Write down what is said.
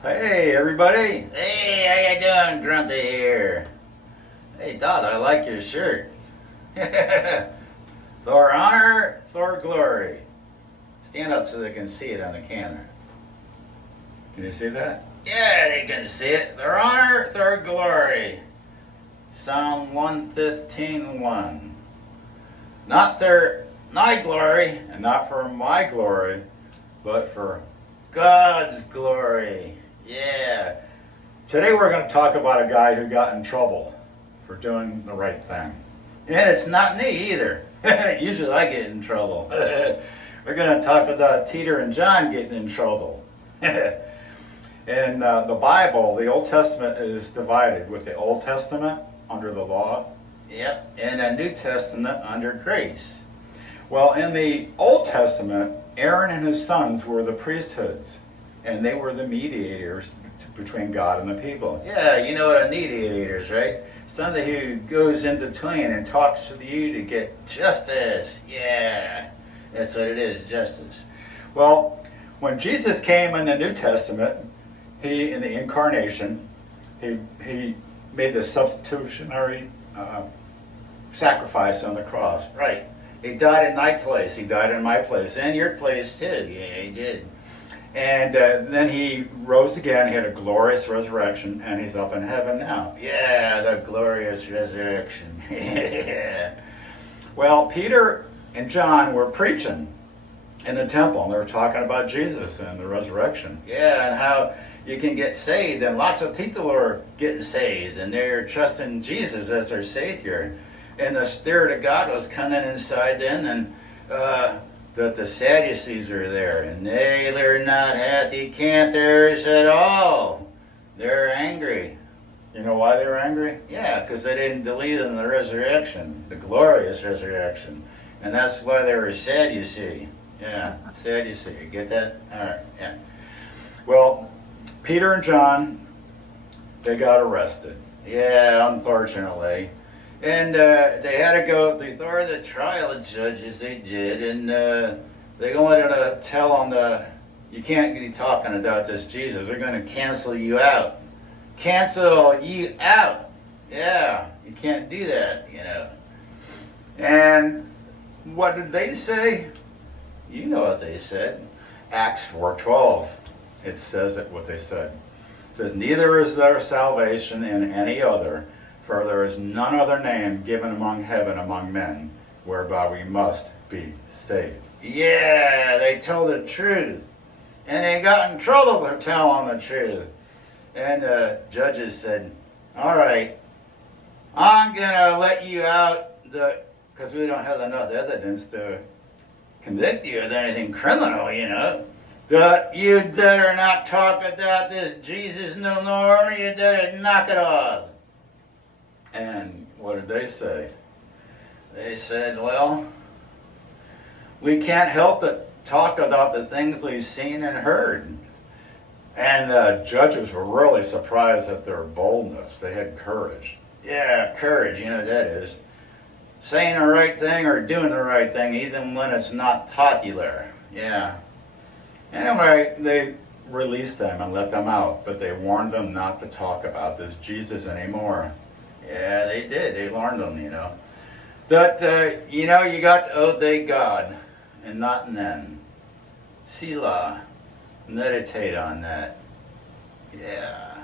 Hey everybody! Hey, how you doing, Grunty here? Hey Dot, I like your shirt. Thor honor, Thor glory. Stand up so they can see it on the camera. Can you see that? Yeah, they can see it. Thor honor, Thor glory. Psalm 115:1. Not their my glory, and not for my glory, but for God's glory. Yeah. Today we're going to talk about a guy who got in trouble for doing the right thing. And it's not me either. Usually I get in trouble. We're going to talk about Peter and John getting in trouble. In the Bible, the Old Testament is divided with the Old Testament under the law, yep, and a New Testament under grace. Well, in the Old Testament, Aaron and his sons were the priesthoods, and they were the mediators between God and the people. Yeah, you know what a mediator is, right? Somebody who goes in between and talks to you to get justice. Yeah, that's what it is, justice. Well, when Jesus came in the New Testament, he, in the incarnation, he made the substitutionary sacrifice on the cross. Right. He died in my place. He died in my place. And your place, too. Yeah, he did. And then he rose again. He had a glorious resurrection, and he's up in heaven now. Yeah, the glorious resurrection. Yeah. Well, Peter and John were preaching in the temple, and they were talking about Jesus and the resurrection. Yeah, and how you can get saved, and lots of people are getting saved, and they're trusting Jesus as their Savior. And the Spirit of God was coming inside then, and that the Sadducees are there, and they're not happy campers at all. They're angry. You know why they're angry? Yeah, because they didn't believe in the resurrection, the glorious resurrection. And that's why they were sad, you see. Yeah, sad, you see. You get that? All right, yeah. Well, Peter and John, they got arrested. Yeah, unfortunately. And they had to go before the trial judges, they did, and they wanted to tell them, you can't be talking about this Jesus. They're going to cancel you out. Cancel you out. Yeah, you can't do that, you know. And what did they say? You know what they said. Acts 4:12. It says it, what they said. It says, neither is there salvation in any other, for there is none other name given among heaven among men, whereby we must be saved. Yeah, they told the truth. And they got in trouble for telling the truth. And the judges said, all right, I'm going to let you out because we don't have enough evidence to convict you of anything criminal, you know. But you better not talk about this Jesus no more. You better knock it off. And what did they say? They said, well, we can't help but talk about the things we've seen and heard. And the judges were really surprised at their boldness. They had courage. Yeah, courage, you know what that is. Saying the right thing or doing the right thing even when it's not popular. Yeah. Anyway, they released them and let them out, but they warned them not to talk about this Jesus anymore. Yeah, they did. They warned them, you know. That, you know, you got to obey God and not men. Selah. Meditate on that. Yeah.